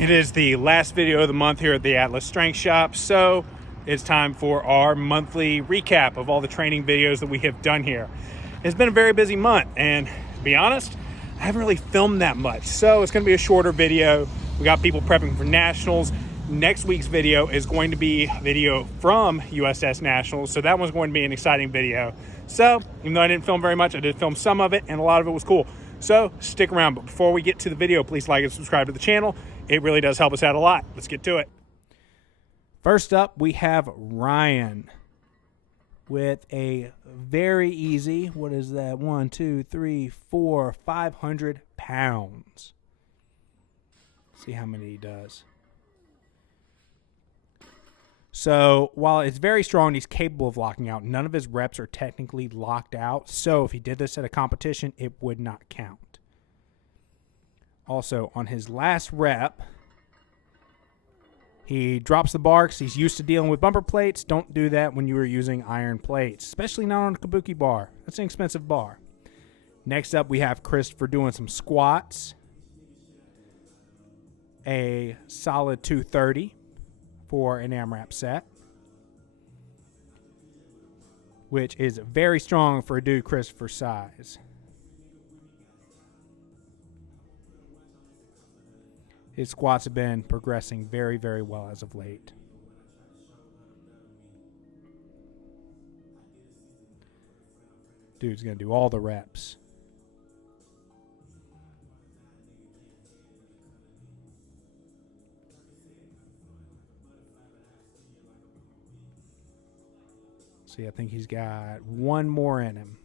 It is the last video of the month here at the Atlas Strength Shop, so it's time for our monthly recap of all the training videos that we have done here. It's been a very busy month, and to be honest, I haven't really filmed that much, so it's going to be a shorter video. We got people prepping for Nationals. Next week's video is going to be a video from USS Nationals, so that one's going to be an exciting video. So, even though I didn't film very much, I did film some of it, and a lot of it was cool. So, stick around. But before we get to the video, please like and subscribe to the channel. It really does help us out a lot. Let's get to it. First up, we have Ryan with a very easy, what is that? 1, 2, 3, 4, 500 pounds. See how many he does. So, while it's very strong, he's capable of locking out. None of his reps are technically locked out. So, if he did this at a competition, it would not count. Also, on his last rep, he drops the bar because he's used to dealing with bumper plates. Don't do that when you are using iron plates, especially not on a kabuki bar. That's an expensive bar. Next up, we have Christopher doing some squats. A solid 230 for an AMRAP set, which is very strong for a dude Christopher's size. His squats have been progressing very, very well as of late. Dude's going to do all the reps. See, I think he's got one more in him.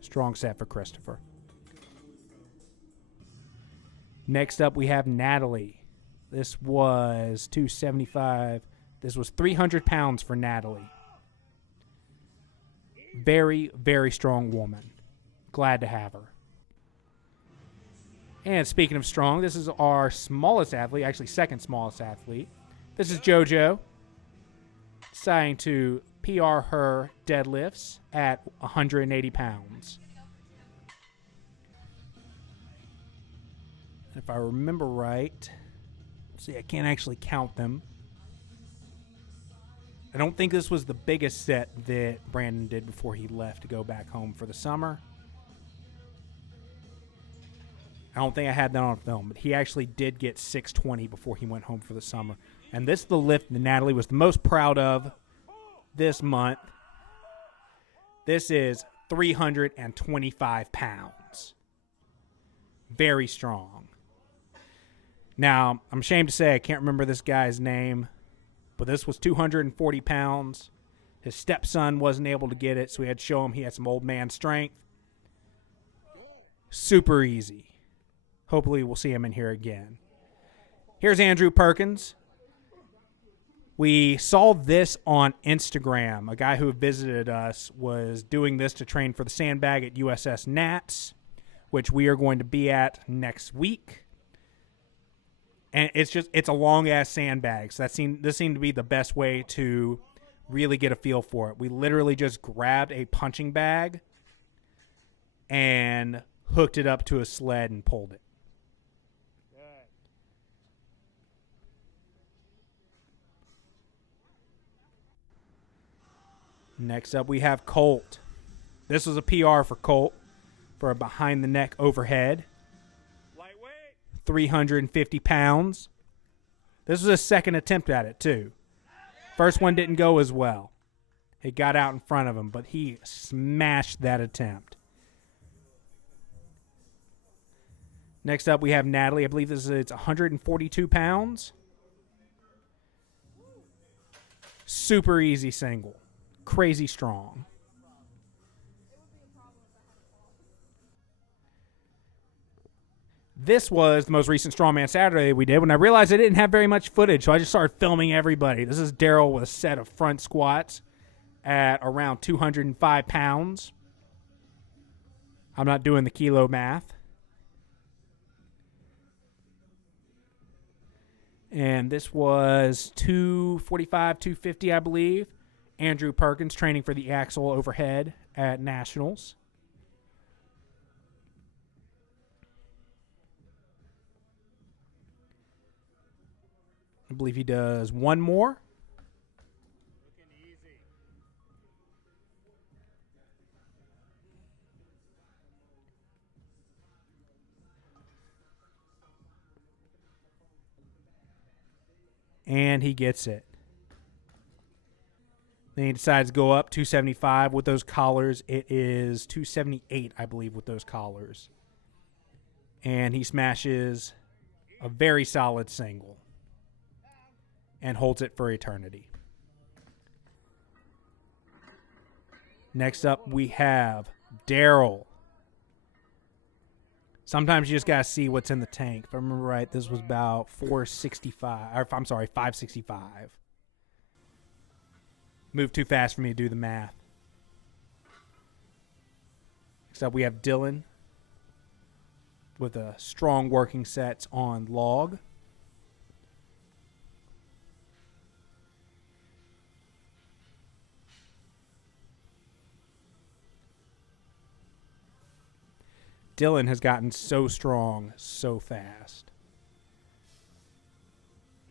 Strong set for Christopher. Next up, we have Natalie. This was 275. This was 300 pounds for Natalie. Very, very strong woman. Glad to have her. And speaking of strong, this is our smallest athlete, actually second smallest athlete. This is JoJo, deciding to PR her deadlifts at 180 pounds. If I remember right, see, I can't actually count them. I don't think this was the biggest set that Brandon did before he left to go back home for the summer. I don't think I had that on film, but he actually did get 620 before he went home for the summer. And this is the lift that Natalie was the most proud of this month. This is 325 pounds. Very strong. Now, I'm ashamed to say I can't remember this guy's name, but this was 240 pounds. His stepson wasn't able to get it, so we had to show him he had some old man strength. Super easy. Hopefully we'll see him in here again. Here's Andrew Perkins. We saw this on Instagram. A guy who visited us was doing this to train for the sandbag at USS Nats, which we are going to be at next week. And it's a long-ass sandbag. So this seemed to be the best way to really get a feel for it. We literally just grabbed a punching bag and hooked it up to a sled and pulled it. Next up, we have Colt. This was a PR for Colt for a behind-the-neck overhead. Lightweight. 350 pounds. This was his second attempt at it, too. First one didn't go as well. It got out in front of him, but he smashed that attempt. Next up, we have Natalie. I believe it's 142 pounds. Super easy single. Crazy strong. This was the most recent Strongman Saturday we did when I realized I didn't have very much footage, so I just started filming everybody. This is Daryl with a set of front squats at around 205 pounds. I'm not doing the kilo math. And this was 245, 250, I believe. Andrew Perkins training for the axle overhead at Nationals. I believe he does one more. And he gets it. Then he decides to go up 275 with those collars. It is 278, I believe, with those collars. And he smashes a very solid single and holds it for eternity. Next up, we have Daryl. Sometimes you just got to see what's in the tank. If I remember right, this was about 565. Moved too fast for me to do the math. Next up, we have Dylan with a strong working sets on log. Dylan has gotten so strong so fast.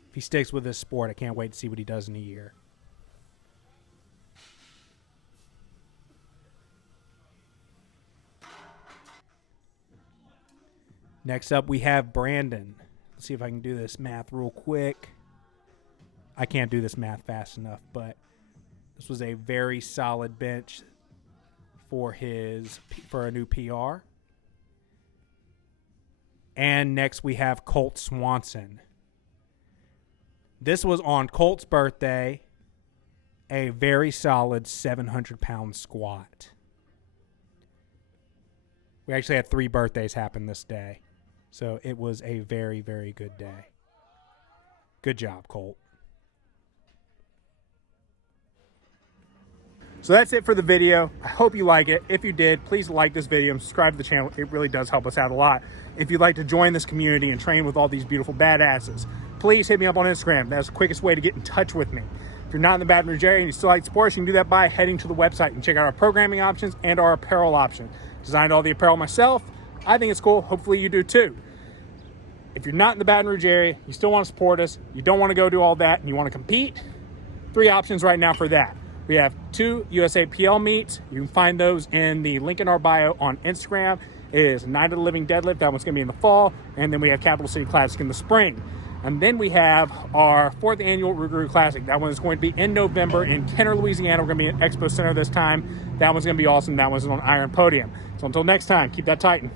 If he sticks with this sport, I can't wait to see what he does in a year. Next up, we have Brandon. Let's see if I can do this math real quick. I can't do this math fast enough, but this was a very solid bench for a new PR. And next we have Colt Swanson. This was on Colt's birthday, a very solid 700-pound squat. We actually had 3 birthdays happen this day. So it was a very, very good day. Good job, Colt. So that's it for the video. I hope you like it. If you did, please like this video and subscribe to the channel. It really does help us out a lot. If you'd like to join this community and train with all these beautiful badasses, please hit me up on Instagram. That's the quickest way to get in touch with me. If you're not in the Baton Rouge area and you still like sports, you can do that by heading to the website and check out our programming options and our apparel option. Designed all the apparel myself. I think it's cool. Hopefully you do too. If you're not in the Baton Rouge area, you still want to support us, you don't want to go do all that, and you want to compete, 3 options right now for that. We have 2 USAPL meets. You can find those in the link in our bio on Instagram. It is Night of the Living Deadlift. That one's going to be in the fall. And then we have Capital City Classic in the spring. And then we have our 4th annual Rougarou Classic. That one is going to be in November in Kenner, Louisiana. We're going to be at Expo Center this time. That one's going to be awesome. That one's on Iron Podium. So until next time, keep that Titan.